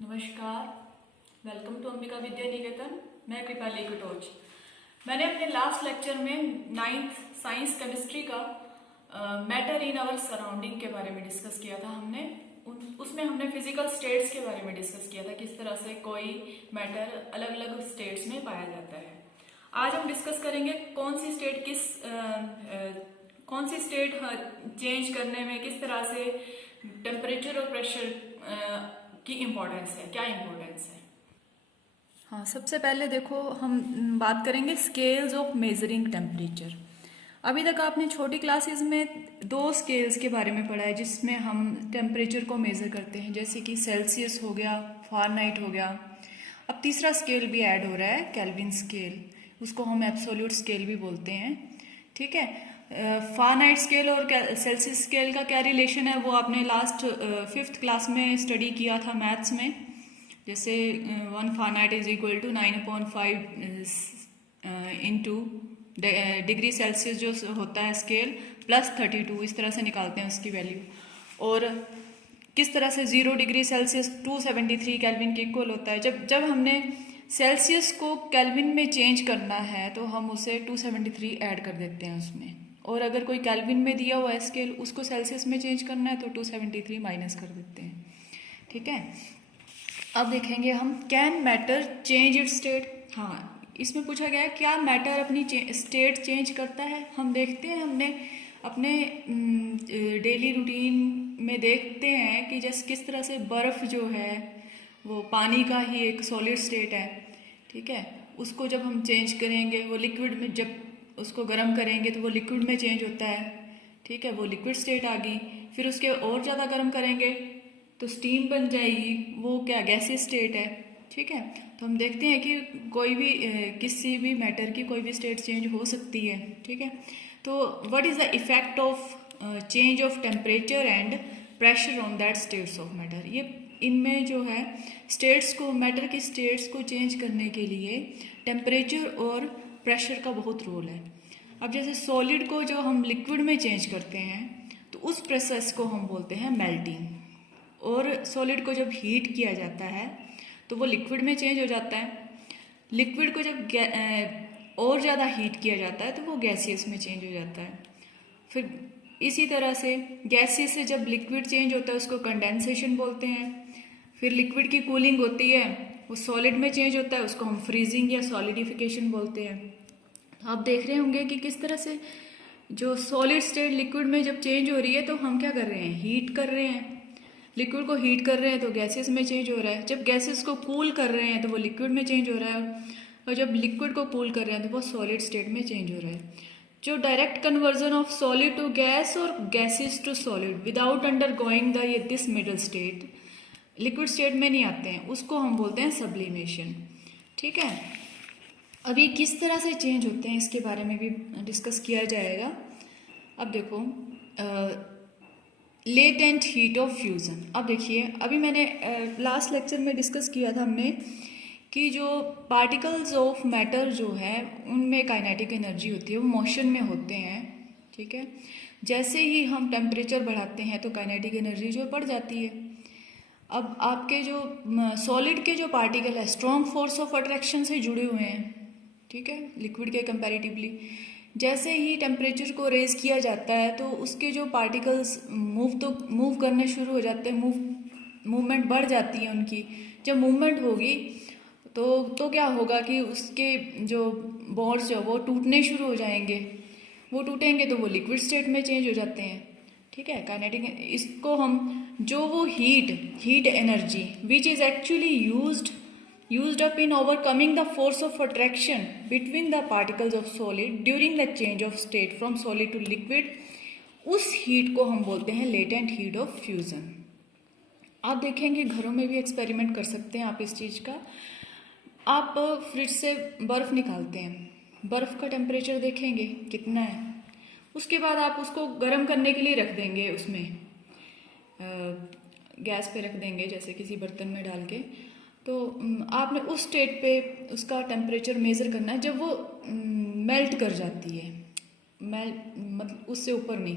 नमस्कार। Welcome to Ambika Vidya Niketan. मैं कृपाली कटोच। मैंने अपने लास्ट लेक्चर में 9th साइंस केमिस्ट्री का मैटर इन आवर सराउंडिंग के बारे में डिस्कस किया था। उसमें हमने फिजिकल स्टेट्स के बारे में डिस्कस किया था, किस तरह से कोई मैटर अलग अलग स्टेट्स में पाया जाता है। आज हम डिस्कस करेंगे कौन सी स्टेट चेंज करने में किस तरह से टेम्परेचर और प्रेशर की इम्पोर्टेंस है, क्या इम्पोर्टेंस है। हाँ, सबसे पहले देखो हम बात करेंगे स्केल्स ऑफ मेजरिंग टेम्परेचर। अभी तक आपने छोटी क्लासेस में 2 स्केल्स के बारे में पढ़ा है जिसमें हम टेम्परेचर को मेज़र करते हैं, जैसे कि सेल्सियस हो गया, फ़ारेनहाइट हो गया। अब तीसरा स्केल भी ऐड हो रहा है, केल्विन स्केल। उसको हम एब्सोल्यूट स्केल भी बोलते हैं। ठीक है, फ़ारेनहाइट स्केल और सेल्सियस स्केल का क्या रिलेशन है वो आपने लास्ट 5th क्लास में स्टडी किया था मैथ्स में। जैसे 1 Fahrenheit is equal to 9/5 into degree Celsius जो होता है स्केल प्लस 32, इस तरह से निकालते हैं उसकी वैल्यू। और किस तरह से 0 डिग्री सेल्सियस 273 केल्विन के इक्वल होता है। जब हमने सेल्सियस को केल्विन में चेंज करना है तो हम उसे 273 ऐड कर देते हैं उसमें, और अगर कोई केल्विन में दिया हुआ है स्केल उसको सेल्सियस में चेंज करना है तो 273 माइनस कर देते हैं। ठीक है, अब देखेंगे हम can matter change it's state. हाँ, इसमें पूछा गया है क्या मैटर अपनी स्टेट चेंज करता है। हम देखते हैं, हमने अपने डेली रूटीन में देखते हैं कि जैसे किस तरह से बर्फ़ जो है वो पानी का ही एक सॉलिड स्टेट है। ठीक है, उसको जब हम चेंज करेंगे वो लिक्विड में, जब उसको गर्म करेंगे तो वो लिक्विड में चेंज होता है। ठीक है, वो लिक्विड स्टेट आ गई। फिर उसके और ज़्यादा गर्म करेंगे तो स्टीम बन जाएगी, वो क्या गैसीय स्टेट है। ठीक है, तो हम देखते हैं कि कोई भी किसी भी मैटर की कोई भी स्टेट चेंज हो सकती है। ठीक है, तो what is the effect of change of temperature and pressure on that states of matter. ये इनमें जो है स्टेट्स को, मैटर की स्टेट्स को चेंज करने के लिए टेम्परेचर और प्रेशर का बहुत रोल है। अब जैसे सॉलिड को जो हम लिक्विड में चेंज करते हैं तो उस प्रोसेस को हम बोलते हैं मेल्टिंग, और सॉलिड को जब हीट किया जाता है तो वो लिक्विड में चेंज हो जाता है। लिक्विड को जब और ज़्यादा हीट किया जाता है तो वो गैसियस में चेंज हो जाता है। फिर इसी तरह से गैसियस से जब लिक्विड चेंज होता है उसको कंडेंसेशन बोलते हैं। फिर लिक्विड की कूलिंग होती है, वो सॉलिड में चेंज होता है, उसको हम फ्रीजिंग या सॉलिडिफिकेशन बोलते हैं। आप देख रहे होंगे कि किस तरह से जो सॉलिड स्टेट लिक्विड में जब चेंज हो रही है तो हम क्या कर रहे हैं, हीट कर रहे हैं। लिक्विड को हीट कर रहे हैं तो गैसेस में चेंज हो रहा है। जब गैसेस को कूल कर रहे हैं तो वो लिक्विड में चेंज हो रहा है, और जब लिक्विड को कूल कर रहे हैं तो वो सॉलिड स्टेट में चेंज हो रहा है। जो direct conversion of solid to gas और gases to solid without undergoing this middle state, liquid state में नहीं आते हैं, उसको हम बोलते हैं सब्लिमेशन। ठीक है, अभी किस तरह से चेंज होते हैं इसके बारे में भी डिस्कस किया जाएगा। अब देखो लेटेंट हीट ऑफ फ्यूज़न। अब देखिए, अभी मैंने लास्ट लेक्चर में डिस्कस किया था हमने कि जो पार्टिकल्स ऑफ मैटर जो है उनमें काइनेटिक एनर्जी होती है, वो मोशन में होते हैं। ठीक है, जैसे ही हम टेम्परेचर बढ़ाते हैं तो काइनेटिक एनर्जी जो बढ़ जाती है। अब आपके जो सॉलिड के जो पार्टिकल है स्ट्रॉन्ग फोर्स ऑफ अट्रैक्शन से जुड़े हुए हैं। ठीक है, लिक्विड के कंपैरेटिवली जैसे ही टेम्परेचर को रेज किया जाता है तो उसके जो पार्टिकल्स मूव करने शुरू हो जाते हैं, मूवमेंट बढ़ जाती है उनकी। जब मूवमेंट होगी तो क्या होगा कि उसके जो बॉन्ड्स जो वो टूटने शुरू हो जाएंगे। वो टूटेंगे तो वो लिक्विड स्टेट में चेंज हो जाते हैं। ठीक है, काइनेटिक, इसको हम जो वो heat energy which is actually used up in overcoming the force of attraction between the particles of solid during the change of state from solid to liquid, उस हीट को हम बोलते हैं लेटेंट हीट ऑफ फ्यूज़न। आप देखेंगे घरों में भी एक्सपेरिमेंट कर सकते हैं आप इस चीज़ का। आप फ्रिज से बर्फ़ निकालते हैं, बर्फ़ का टेम्परेचर देखेंगे कितना है, उसके बाद आप उसको गर्म करने के लिए रख देंगे, उसमें गैस पे रख देंगे जैसे किसी बर्तन में डाल के। तो आपने उस स्टेट पे उसका टेम्परेचर मेज़र करना है जब वो मेल्ट कर जाती है, मतलब उससे ऊपर नहीं।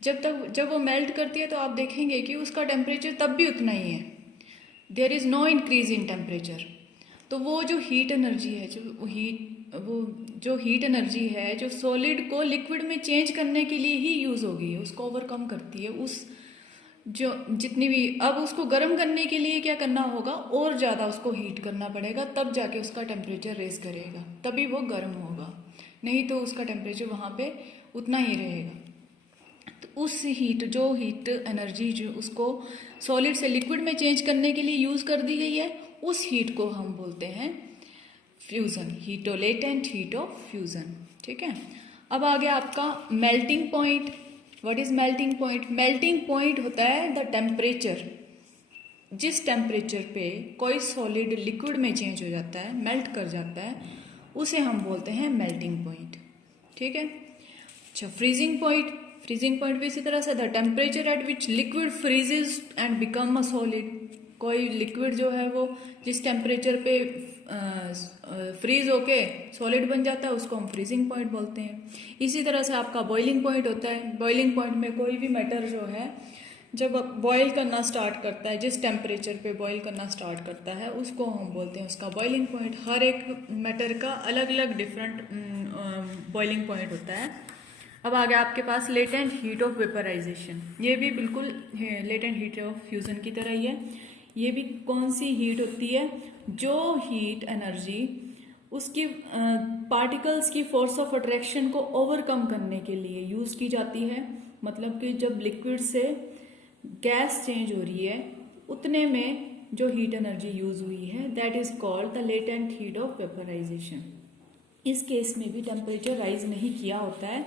जब वो मेल्ट करती है तो आप देखेंगे कि उसका टेम्परेचर तब भी उतना ही है। There is no increase in temperature. तो वो जो हीट एनर्जी है, जो हीट एनर्जी है जो सॉलिड को लिक्विड में चेंज करने के लिए ही यूज़ होगी, उसको ओवरकम करती है। उस जो जितनी भी, अब उसको गर्म करने के लिए क्या करना होगा, और ज़्यादा उसको हीट करना पड़ेगा, तब जाके उसका टेम्परेचर रेज करेगा, तभी वो गर्म होगा, नहीं तो उसका टेम्परेचर वहाँ पे उतना ही रहेगा। तो उस जो हीट एनर्जी जो उसको सॉलिड से लिक्विड में चेंज करने के लिए यूज़ कर दी गई है, उस हीट को हम बोलते हैं फ्यूज़न, हीटोलेटेंट हीट ऑफ फ्यूज़न। ठीक है, अब आ गया आपका melting point. What is melting point? Melting point होता है द टेम्परेचर, जिस टेम्परेचर पे कोई सॉलिड लिक्विड में चेंज हो जाता है, मेल्ट कर जाता है, उसे हम बोलते हैं मेल्टिंग पॉइंट। ठीक है। अच्छा, फ्रीजिंग पॉइंट। फ्रीजिंग पॉइंट भी इसी तरह से, the temperature at which liquid फ्रीजेज and become a solid. कोई लिक्विड जो है वो जिस टेम्परेचर पे फ्रीज होके सॉलिड बन जाता है, उसको हम फ्रीजिंग पॉइंट बोलते हैं। इसी तरह से आपका बॉइलिंग पॉइंट होता है। बॉइलिंग पॉइंट में कोई भी मैटर जो है जब बॉईल करना स्टार्ट करता है, जिस टेम्परेचर पे बॉईल करना स्टार्ट करता है, उसको हम बोलते हैं उसका बॉइलिंग पॉइंट। हर एक मैटर का अलग अलग डिफरेंट बॉइलिंग पॉइंट होता है। अब आ गया आपके पास लेटेंट हीट ऑफ वेपराइजेशन। ये भी बिल्कुल लेटेंट हीट ऑफ फ्यूजन की तरह ही है। ये भी कौन सी हीट होती है? जो हीट एनर्जी उसकी पार्टिकल्स की फोर्स ऑफ अट्रैक्शन को ओवरकम करने के लिए यूज की जाती है। मतलब कि जब लिक्विड से गैस चेंज हो रही है, उतने में जो हीट एनर्जी यूज हुई है, that is called the latent heat of vaporization. इस केस में भी टेम्परेचर राइज नहीं किया होता है।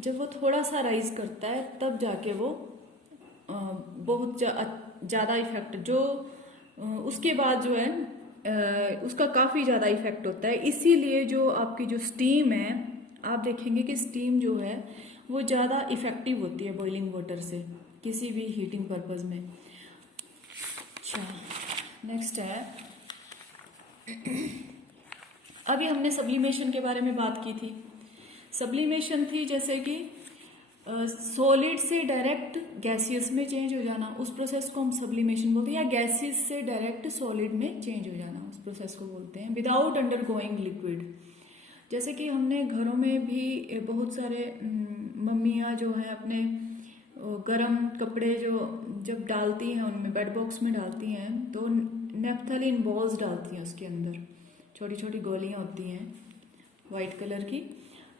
जब वो थोड़ा सा राइज करता है, तब जाके वो बहुत ज़्यादा इफेक्ट जो उसके बाद जो है उसका काफ़ी ज़्यादा इफेक्ट होता है। इसीलिए जो आपकी जो स्टीम है, आप देखेंगे कि स्टीम जो है वो ज़्यादा इफेक्टिव होती है बॉइलिंग वाटर से किसी भी हीटिंग पर्पज़ में। अच्छा, नेक्स्ट है, अभी हमने सब्लिमेशन के बारे में बात की थी। सब्लिमेशन थी जैसे कि सॉलिड से डायरेक्ट गैसियस में चेंज हो जाना, उस प्रोसेस को हम सब्लिमेशन बोलते हैं। या गैसियस से डायरेक्ट सॉलिड में चेंज हो जाना, उस प्रोसेस को बोलते हैं विदाउट अंडरगोइंग लिक्विड। जैसे कि हमने घरों में भी बहुत सारे मम्मियाँ जो हैं अपने गर्म कपड़े जो जब डालती हैं उनमें बेड बॉक्स में डालती हैं, तो नेफ्थलीन बॉल्स डालती हैं, उसके अंदर छोटी छोटी गोलियाँ होती हैं वाइट कलर की।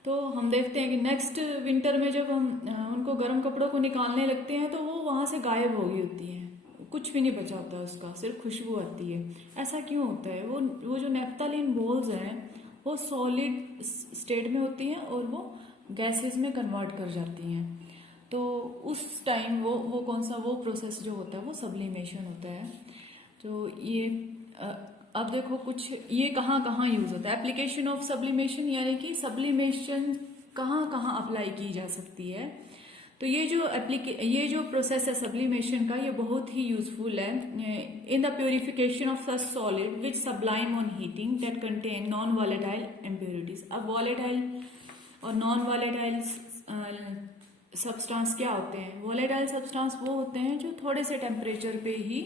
तो हम देखते हैं कि नेक्स्ट विंटर में जब हम उनको गर्म कपड़ों को निकालने लगते हैं, तो वो वहाँ से गायब हो गई होती है, कुछ भी नहीं बचा होता उसका, सिर्फ खुशबू आती है। ऐसा क्यों होता है? वो जो नेफ्थलीन बॉल्स हैं वो सॉलिड स्टेट में होती हैं और वो गैसेस में कन्वर्ट कर जाती हैं। तो उस टाइम वो कौन सा वो प्रोसेस जो होता है वो सब्लिमेशन होता है। तो ये अब देखो कुछ ये कहाँ कहाँ यूज होता है। एप्लीकेशन ऑफ सब्लिमेशन, यानी कि सब्लिमेशन कहाँ कहाँ अप्लाई की जा सकती है। तो ये जो प्रोसेस है सब्लिमेशन का, ये बहुत ही यूजफुल है in the purification of such solid which sublime on heating that contain non volatile impurities. अब वॉलेटाइल और नॉन वॉलेटाइल सब्सटेंस क्या होते हैं? वॉलेटाइल सब्सटेंस वो होते हैं जो थोड़े से टेम्परेचर पे ही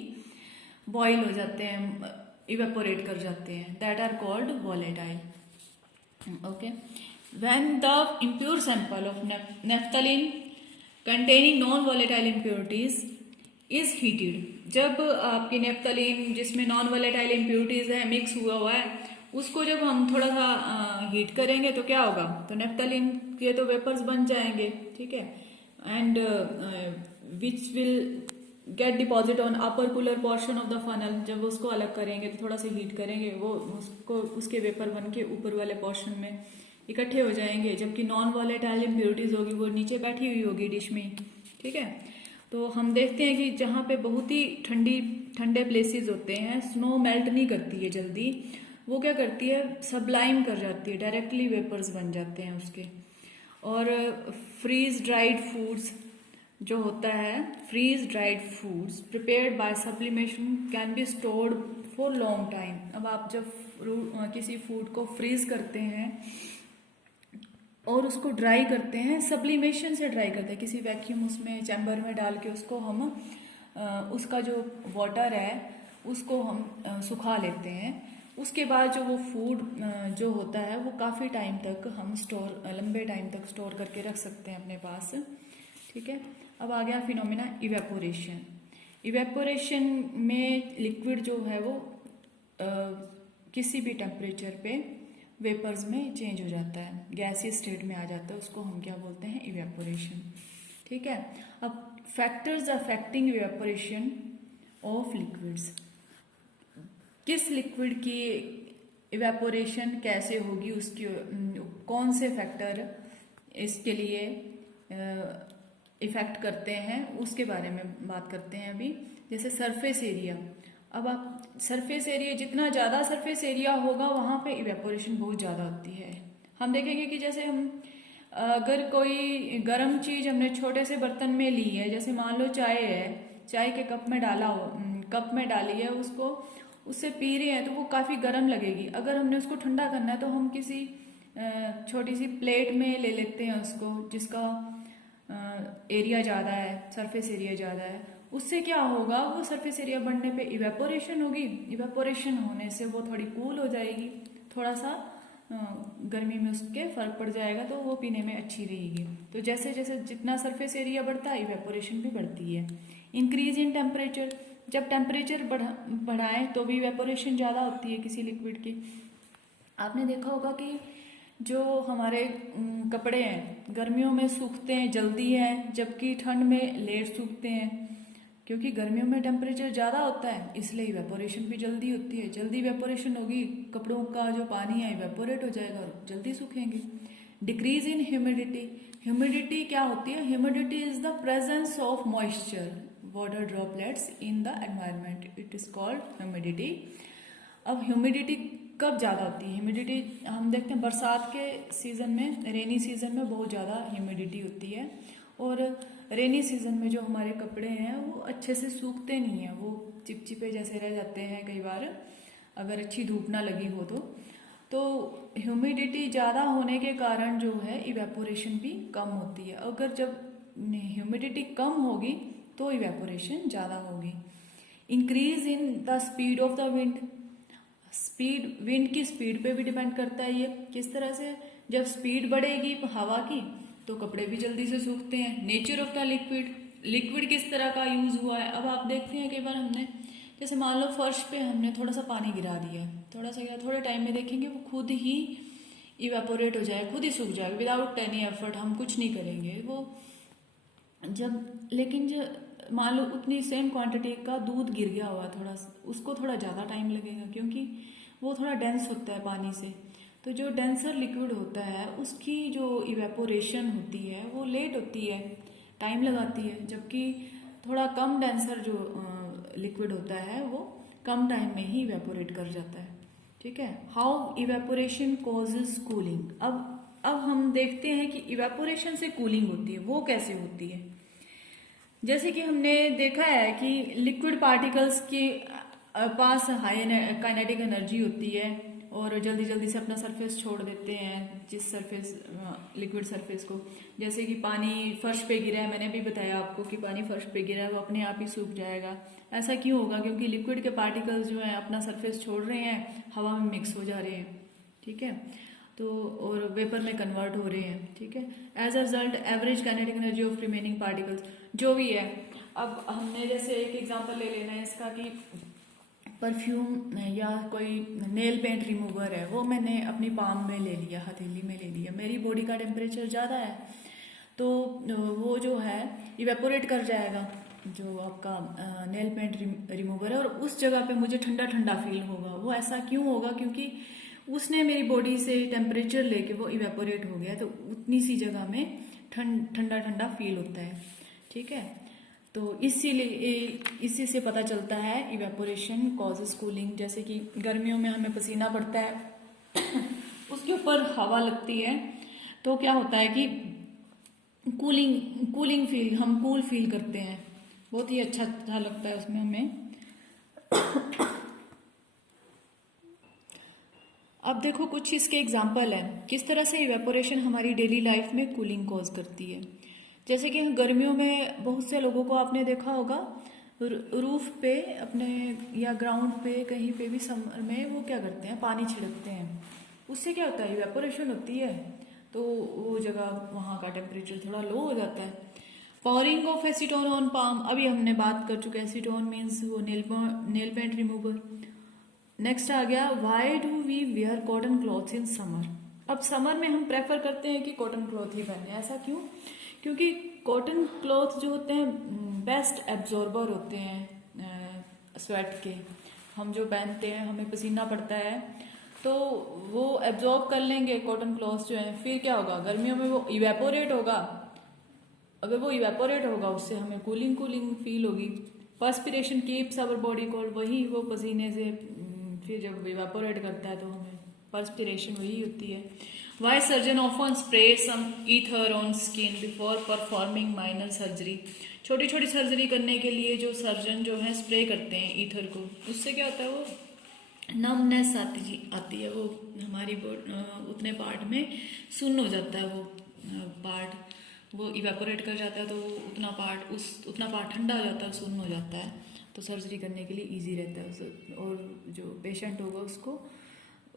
बॉयल हो जाते हैं, इवेपोरेट कर जाते हैं, that are called volatile. Okay, when the impure sample of naphthalene containing non volatile impurities is heated. जब आपकी नेफ्थलीन जिसमें नॉन वॉलेटाइल इम्प्योरिटीज है मिक्स हुआ है, उसको जब हम थोड़ा सा हीट करेंगे तो क्या होगा? तो नेफ्थलीन के तो वेपर्स बन जाएंगे, ठीक है, and which will get deposit on upper cooler portion of the funnel. जब उसको अलग करेंगे तो थोड़ा सा हीट करेंगे, वो उसके वेपर बन के ऊपर वाले पोर्शन में इकट्ठे हो जाएंगे, जबकि नॉन वॉलेटाइल इम्प्योरिटीज होगी वो नीचे बैठी हुई होगी डिश में, ठीक है। तो हम देखते हैं कि जहाँ पे बहुत ही ठंडे प्लेसेस होते हैं, स्नो मेल्ट नहीं करती है जल्दी, वो क्या करती है? सब्लाइम कर जाती है, डायरेक्टली वेपर्स बन जाते हैं उसके। और फ्रीज ड्राइड फूड्स जो होता है, freeze dried foods prepared by sublimation can be stored for long time. अब आप जब किसी फूड को फ्रीज करते हैं और उसको ड्राई करते हैं, सब्लिमेशन से ड्राई करते हैं, किसी वैक्यूम उसमें चैम्बर में डाल के उसको हम उसका जो वाटर है उसको हम सुखा लेते हैं। उसके बाद जो वो फूड जो होता है वो काफ़ी टाइम तक हम लंबे टाइम तक स्टोर करके रख सकते हैं अपने पास। ठीक है, अब आ गया फिनोमेना इवेपोरेशन। इवेपोरेशन में लिक्विड जो है वो किसी भी टेम्परेचर पे वेपर्स में चेंज हो जाता है, गैसीय स्टेट में आ जाता है, उसको हम क्या बोलते हैं, इवेपोरेशन। ठीक है, अब factors affecting evaporation of liquids, किस लिक्विड की इवेपोरेशन कैसे होगी, उसकी कौन से फैक्टर इसके लिए इफेक्ट करते हैं, उसके बारे में बात करते हैं अभी। जैसे सरफेस एरिया, अब आप सरफेस एरिया, जितना ज़्यादा सरफेस एरिया होगा वहाँ पे इवेपोरेशन बहुत ज़्यादा होती है। हम देखेंगे कि जैसे हम अगर कोई गर्म चीज़ हमने छोटे से बर्तन में ली है, जैसे मान लो चाय है, चाय के कप में कप में डाली है, उसको उससे पी रहे हैं तो वो काफ़ी गर्म लगेगी। अगर हमने उसको ठंडा करना है तो हम किसी छोटी सी प्लेट में ले लेते हैं उसको, जिसका एरिया ज़्यादा है, सरफेस एरिया ज़्यादा है। उससे क्या होगा, वो सरफेस एरिया बढ़ने पे इवेपोरेशन होगी, इवेपोरेशन होने से वो थोड़ी कूल हो जाएगी, थोड़ा सा गर्मी में उसके फर्क पड़ जाएगा, तो वो पीने में अच्छी रहेगी। तो जैसे जैसे जितना सरफेस एरिया बढ़ता है इवेपोरेशन भी बढ़ती है। इंक्रीज इन टेम्परेचर, जब टेम्परेचर बढ़ाएं तो भी इवेपोरेशन ज़्यादा होती है किसी लिक्विड की। आपने देखा होगा कि जो हमारे कपड़े हैं गर्मियों में सूखते हैं जल्दी हैं, जबकि ठंड में लेट सूखते हैं, क्योंकि गर्मियों में टेम्परेचर ज़्यादा होता है, इसलिए इवेपोरेशन भी जल्दी होती है। जल्दी इवेपोरेशन होगी, कपड़ों का जो पानी है इवेपोरेट हो जाएगा और जल्दी सूखेंगे। डिक्रीज इन ह्यूमिडिटी, ह्यूमिडिटी क्या होती है, humidity is the presence of moisture water droplets in the environment, it is called humidity. अब ह्यूमिडिटी कब ज़्यादा होती है, ह्यूमिडिटी हम देखते हैं बरसात के सीज़न में, रेनी सीज़न में बहुत ज़्यादा ह्यूमिडिटी होती है, और रेनी सीज़न में जो हमारे कपड़े हैं वो अच्छे से सूखते नहीं हैं, वो चिपचिपे जैसे रह जाते हैं कई बार, अगर अच्छी धूप ना लगी हो तो ह्यूमिडिटी ज़्यादा होने के कारण जो है इवेपोरेशन भी कम होती है। अगर जब ह्यूमिडिटी कम होगी तो इवेपोरेशन ज़्यादा होगी। Increase in the speed of the wind, speed, wind की स्पीड पे भी डिपेंड करता है ये किस तरह से, जब स्पीड बढ़ेगी हवा की तो कपड़े भी जल्दी से सूखते हैं। Nature of the liquid, liquid किस तरह का यूज हुआ है। अब आप देखते हैं कई बार हमने, जैसे मान लो फर्श पे हमने थोड़ा सा पानी गिरा दिया है, थोड़ा सा गिरा, थोड़े टाइम में देखेंगे वो खुद ही इवेपोरेट हो जाएगा, खुद ही सूख जाएगा विदाउट एनी एफर्ट, हम कुछ नहीं करेंगे वो। जब लेकिन जो मान लो उतनी सेम क्वांटिटी का दूध गिर गया हुआ थोड़ा, उसको थोड़ा ज़्यादा टाइम लगेगा, क्योंकि वो थोड़ा डेंस होता है पानी से। तो जो डेंसर लिक्विड होता है उसकी जो इवेपोरेशन होती है वो लेट होती है, टाइम लगाती है, जबकि थोड़ा कम डेंसर जो लिक्विड होता है वो कम टाइम में ही इवेपोरेट कर जाता है। ठीक है, हाउ इवेपोरेशन कॉजेज कूलिंग। अब हम देखते हैं कि इवेपोरेशन से कूलिंग होती है, वो कैसे होती है। जैसे कि हमने देखा है कि लिक्विड पार्टिकल्स के पास हाई काइनेटिक एनर्जी होती है और जल्दी जल्दी से अपना सरफेस छोड़ देते हैं, जिस सरफेस लिक्विड सरफेस को। जैसे कि पानी फर्श पे गिरा है, मैंने भी बताया आपको कि पानी फर्श पे गिरा है वो अपने आप ही सूख जाएगा। ऐसा क्यों होगा, क्योंकि लिक्विड के पार्टिकल्स जो हैं अपना सरफेस छोड़ रहे हैं, हवा में मिक्स हो जा रहे हैं। ठीक है, तो और वेपर में कन्वर्ट हो रहे हैं। ठीक है, as a result average kinetic energy of remaining particles जो भी है। अब हमने जैसे एक एग्जांपल ले लेना है इसका कि परफ्यूम या कोई नेल पेंट रिमूवर है, वो मैंने अपनी पाम में ले लिया, हथेली में ले लिया, मेरी बॉडी का टेम्परेचर ज़्यादा है तो वो जो है इवेपोरेट कर जाएगा जो आपका नेल पेंट रिमूवर है, और उस जगह पे मुझे ठंडा ठंडा फील होगा। वो ऐसा क्यों होगा, क्योंकि उसने मेरी बॉडी से टेम्परेचर लेके वो इवेपोरेट हो गया, तो उतनी सी जगह में ठंडा ठंडा फील होता है। ठीक है, तो इसीलिए इसी से पता चलता है इवेपोरेशन कॉजेस कूलिंग। जैसे कि गर्मियों में हमें पसीना पड़ता है उसके ऊपर हवा लगती है तो क्या होता है कि कूलिंग फील, हम कूल फील करते हैं, बहुत ही अच्छा लगता है उसमें हमें। अब देखो कुछ इसके एग्जाम्पल हैं किस तरह से इवेपोरेशन हमारी डेली लाइफ में कूलिंग कॉज करती है। जैसे कि गर्मियों में बहुत से लोगों को आपने देखा होगा रूफ पे अपने या ग्राउंड पे कहीं पे भी समर में वो क्या करते हैं, पानी छिड़कते हैं। उससे क्या होता है, इवेपोरेशन होती है, तो वो जगह वहाँ का टेम्परेचर थोड़ा लो हो जाता है। Pouring of acetone on palm, अभी हमने बात कर चुके हैं, एसीटोन मीन्स वो नेल पेंट रिमूवर। नेक्स्ट आ गया, why do we wear cotton clothes in summer. अब समर में हम प्रेफर करते हैं कि कॉटन क्लॉथ ही पहने, ऐसा क्यों? क्योंकि कॉटन क्लॉथ जो होते हैं बेस्ट एब्जॉर्बर होते हैं स्वेट के। हम जो पहनते हैं, हमें पसीना पड़ता है, तो वो एब्जॉर्ब कर लेंगे कॉटन क्लॉथ जो है। फिर क्या होगा, गर्मियों में वो इवेपोरेट होगा। अगर वो इवेपोरेट होगा, उससे हमें कूलिंग कूलिंग फील होगी। Perspiration keeps our body cold, वही वो पसीने से फिर जब इवेपोरेट करता है तो हमें पर्सपिरेशन वही होती है। Why surgeon often spray some ether on skin before performing minor surgery. छोटी छोटी सर्जरी करने के लिए जो सर्जन जो है स्प्रे करते हैं ईथर को, उससे क्या होता है, वो नमनेस आती है, वो हमारी उतने पार्ट में सुन्न हो जाता है, वो पार्ट वो इवेपोरेट कर जाता है, तो उतना पार्ट ठंडा हो जाता है, सुन्न हो जाता है, तो सर्जरी करने के लिए इजी रहता है उसे, और जो पेशेंट होगा उसको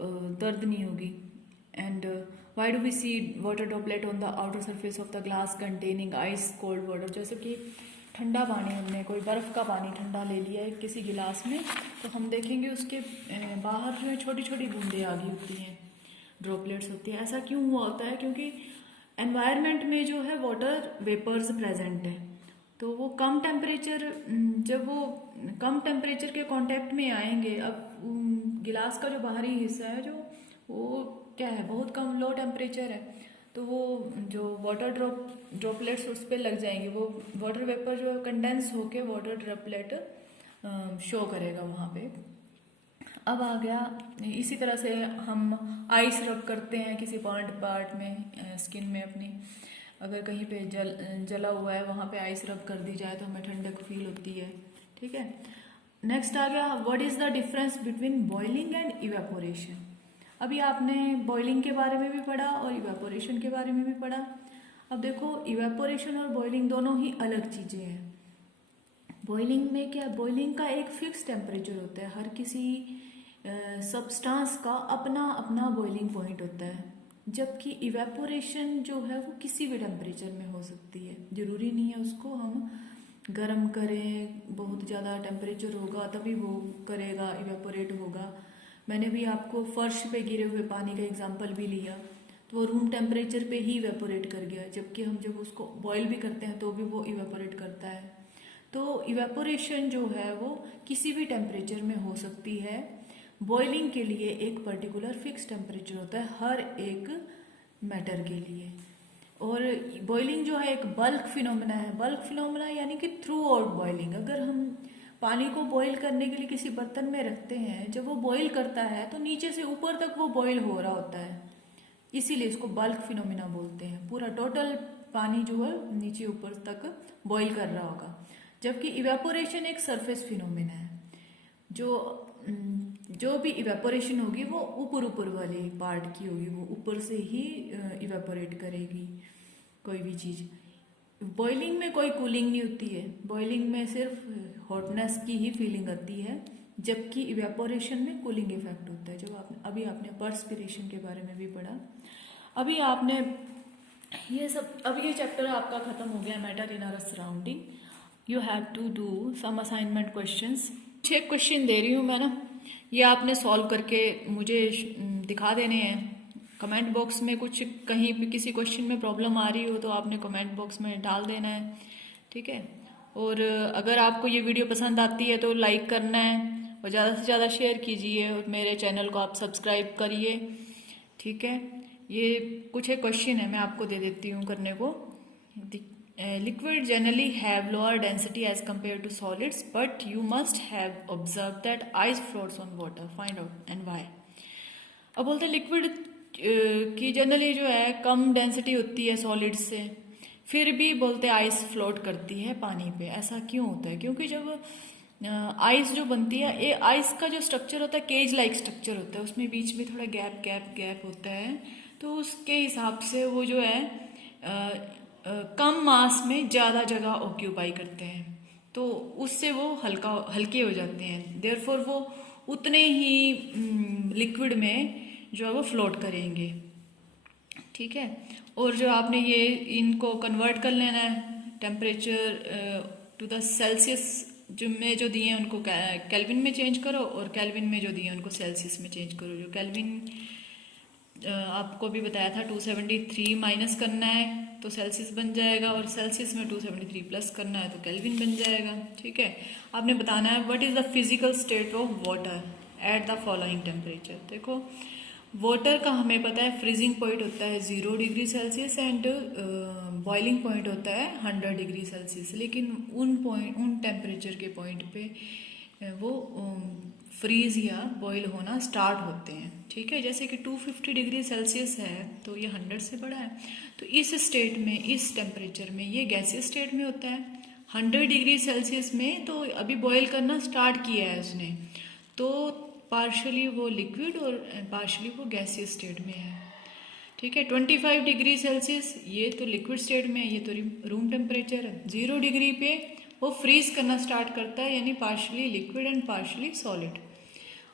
दर्द नहीं होगी। And why do we see water droplet on the outer surface of the glass containing ice cold water. जैसे कि ठंडा पानी, हमने कोई बर्फ़ का पानी ठंडा ले लिया है किसी गिलास में, तो हम देखेंगे उसके बाहर में छोटी छोटी बूंदें आ गई होती हैं, ड्रॉपलेट्स होती हैं। ऐसा क्यों हुआ होता है? क्योंकि एनवायरनमेंट में जो है वाटर वेपर्स प्रेजेंट है, तो वो कम टेम्परेचर, जब वो कम टेम्परेचर के कांटेक्ट में आएंगे, अब गिलास का जो बाहरी हिस्सा है जो वो क्या है, बहुत कम लो टेम्परेचर है, तो वो जो वाटर ड्रॉपलेट्स उस पर लग जाएंगे, वो वाटर वेपर जो कंडेंस होके वाटर ड्रॉपलेट शो करेगा वहाँ पे। अब आ गया, इसी तरह से हम आइस रब करते हैं किसी पार्ट में स्किन में अपनी, अगर कहीं पे जला हुआ है वहाँ पे आइस रब कर दी जाए तो हमें ठंडक फील होती है। ठीक है, नेक्स्ट आ गया, what is the difference between boiling and evaporation. अभी आपने बॉइलिंग के बारे में भी पढ़ा और इवेपोरेशन के बारे में भी पढ़ा। अब देखो, इवेपोरेशन और बॉइलिंग दोनों ही अलग चीज़ें हैं। बॉइलिंग में क्या, बॉइलिंग का एक फिक्स टेम्परेचर होता है, हर किसी सब्सटेंस का अपना अपना बॉइलिंग पॉइंट होता है, जबकि इवेपोरेशन जो है वो किसी भी टेम्परेचर में हो सकती है। ज़रूरी नहीं है उसको हम गर्म करें, बहुत ज़्यादा टेम्परेचर होगा तभी वो करेगा, इवेपोरेट होगा। मैंने भी आपको फर्श पे गिरे हुए पानी का एग्जांपल भी लिया, तो वो रूम टेम्परेचर पे ही इवेपोरेट कर गया, जबकि हम जब उसको बॉईल भी करते हैं तो भी वो इवेपोरेट करता है। तो इवेपोरेशन जो है वो किसी भी टेम्परेचर में हो सकती है। बॉइलिंग के लिए एक पर्टिकुलर फिक्स टेम्परेचर होता है हर एक मैटर के लिए। और बॉइलिंग जो है एक बल्क फिनोमेना है। बल्क फिनोमेना यानी कि थ्रू आउट बॉइलिंग, अगर हम पानी को बॉईल करने के लिए किसी बर्तन में रखते हैं, जब वो बॉईल करता है तो नीचे से ऊपर तक वो बॉईल हो रहा होता है, इसीलिए इसको बल्क फिनोमेना बोलते हैं। पूरा टोटल पानी जो है नीचे ऊपर तक बॉईल कर रहा होगा। जबकि इवेपोरेशन एक सरफेस फिनोमेना है, जो भी इवेपोरेशन होगी वो ऊपर वाली पार्ट की होगी, वो ऊपर से ही इवेपोरेट करेगी कोई भी चीज़। बॉइलिंग में कोई कूलिंग नहीं होती है, बॉइलिंग में सिर्फ हॉटनेस की ही फीलिंग आती है, जबकि इवेपोरेशन में कूलिंग इफेक्ट होता है, जो अभी आपने पर्सपिरेशन के बारे में भी पढ़ा। अभी आपने ये सब, अब ये चैप्टर आपका खत्म हो गया, matter in our surrounding. You have to do some assignment questions. 6 question दे रही हूँ मैं ना, ये आपने सॉल्व करके मुझे दिखा देने हैं। कमेंट बॉक्स में कुछ कहीं भी किसी क्वेश्चन में प्रॉब्लम आ रही हो तो आपने कमेंट बॉक्स में डाल देना है, ठीक है। और अगर आपको ये वीडियो पसंद आती है तो लाइक करना है और ज़्यादा से ज़्यादा शेयर कीजिए, और मेरे चैनल को आप सब्सक्राइब करिए, ठीक है। ये कुछ एक क्वेश्चन है, मैं आपको दे देती हूँ करने को। Liquid generally have lower density as compared to solids, but you must have observed that ice floats on water. Find out and why. अब बोलते हैं लिक्विड की जनरली जो है कम डेंसिटी होती है सॉलिड्स से, फिर भी बोलते हैं आइस फ्लोट करती है पानी पे। ऐसा क्यों होता है? क्योंकि जब आइस जो बनती है, ये आइस का जो स्ट्रक्चर होता है केज लाइक स्ट्रक्चर होता है, उसमें बीच में थोड़ा गैप होता है, तो उसके हिसाब से वो जो है कम मास में ज़्यादा जगह ऑक्यूपाई करते हैं, तो उससे वो हल्के हो जाते हैं, देयरफॉर वो उतने ही लिक्विड में जो है वो फ्लोट करेंगे। ठीक है। और जो आपने ये इनको कन्वर्ट कर लेना है टेम्परेचर टू द सेल्सियस जो में जो दिए हैं उनको केल्विन में चेंज करो, और केल्विन में जो दिए हैं उनको सेल्सियस में चेंज करो। जो केल्विन आपको भी बताया था 273 माइनस करना है तो सेल्सियस बन जाएगा, और सेल्सियस में 273 प्लस करना है तो केल्विन बन जाएगा। ठीक है। आपने बताना है what is the physical state of water at the following temperature. देखो वाटर का हमें पता है फ्रीजिंग पॉइंट होता है 0 degree Celsius and boiling point होता है 100 डिग्री सेल्सियस, लेकिन उन टेम्परेचर के पॉइंट पे वो फ्रीज या बॉईल होना स्टार्ट होते हैं। ठीक है। जैसे कि 250 डिग्री सेल्सियस है तो ये 100 से बड़ा है, तो इस स्टेट में, इस टेम्परेचर में ये गैसियस स्टेट में होता है। 100 डिग्री सेल्सियस में तो अभी बॉईल करना स्टार्ट किया है उसने, तो पार्शली वो लिक्विड और पार्शली वो गैसियस स्टेट में है। ठीक है। 25 डिग्री सेल्सियस ये तो लिक्विड स्टेट में है, ये तो रूम टेम्परेचर है। 0 डिग्री पे वो फ्रीज करना स्टार्ट करता है, यानी partially liquid and partially solid.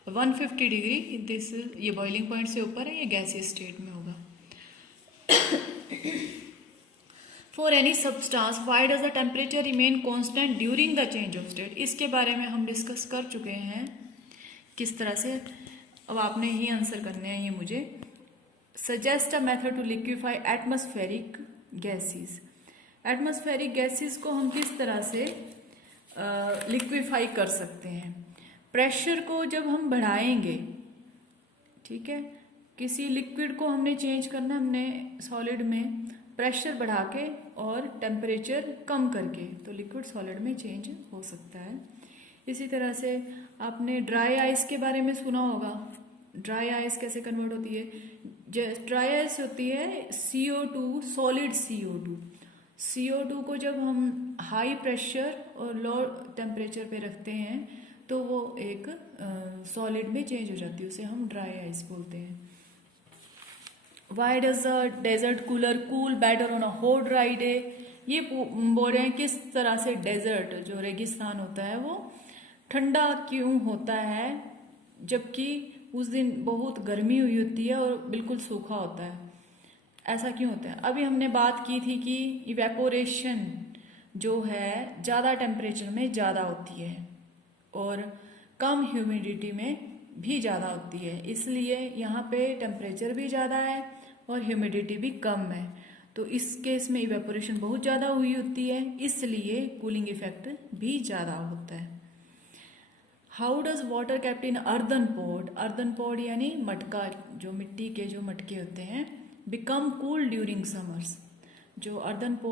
150 degree this ये बॉइलिंग पॉइंट से ऊपर है, ये गैसियस स्टेट में होगा। For any substance why does the temperature remain constant during the change of state. इसके बारे में हम डिस्कस कर चुके हैं किस तरह से। अब आपने ही आंसर करने हैं ये मुझे। Suggest a method to liquefy atmospheric gases. Atmospheric gases को हम किस तरह से लिक्विफाई कर सकते हैं। प्रेशर को जब हम बढ़ाएंगे, ठीक है, किसी लिक्विड को हमने चेंज करना, हमने सॉलिड में प्रेशर बढ़ा के और टेम्परेचर कम करके, तो लिक्विड सॉलिड में चेंज हो सकता है। इसी तरह से आपने ड्राई आइस के बारे में सुना होगा। ड्राई आइस कैसे कन्वर्ट होती है। ड्राई आइस होती है CO2, सॉलिड CO2। CO2 को जब हम हाई प्रेशर और लो टेम्परेचर पे रखते हैं तो वो एक सॉलिड में चेंज हो जाती है, उसे हम ड्राई आइस बोलते हैं। Why does the desert cooler cool better on a hot dry day. ये बोल रहे हैं किस तरह से डेजर्ट जो रेगिस्तान होता है वो ठंडा क्यों होता है जबकि उस दिन बहुत गर्मी हुई होती है और बिल्कुल सूखा होता है, ऐसा क्यों होता है। अभी हमने बात की थी कि इवेपोरेशन जो है ज़्यादा टेम्परेचर में ज़्यादा होती है और कम ह्यूमिडिटी में भी ज़्यादा होती है, इसलिए यहाँ पे टेम्परेचर भी ज़्यादा है और ह्यूमिडिटी भी कम है, तो इस केस में इवेपोरेशन बहुत ज़्यादा हुई होती है, इसलिए कूलिंग इफेक्ट भी ज़्यादा होता है। How does water kept in earthen pot. Earthen pot यानी मटका, जो मिट्टी के जो मटके होते हैं, बिकम कूल ड्यूरिंग समर्स। जो अर्दन पॉट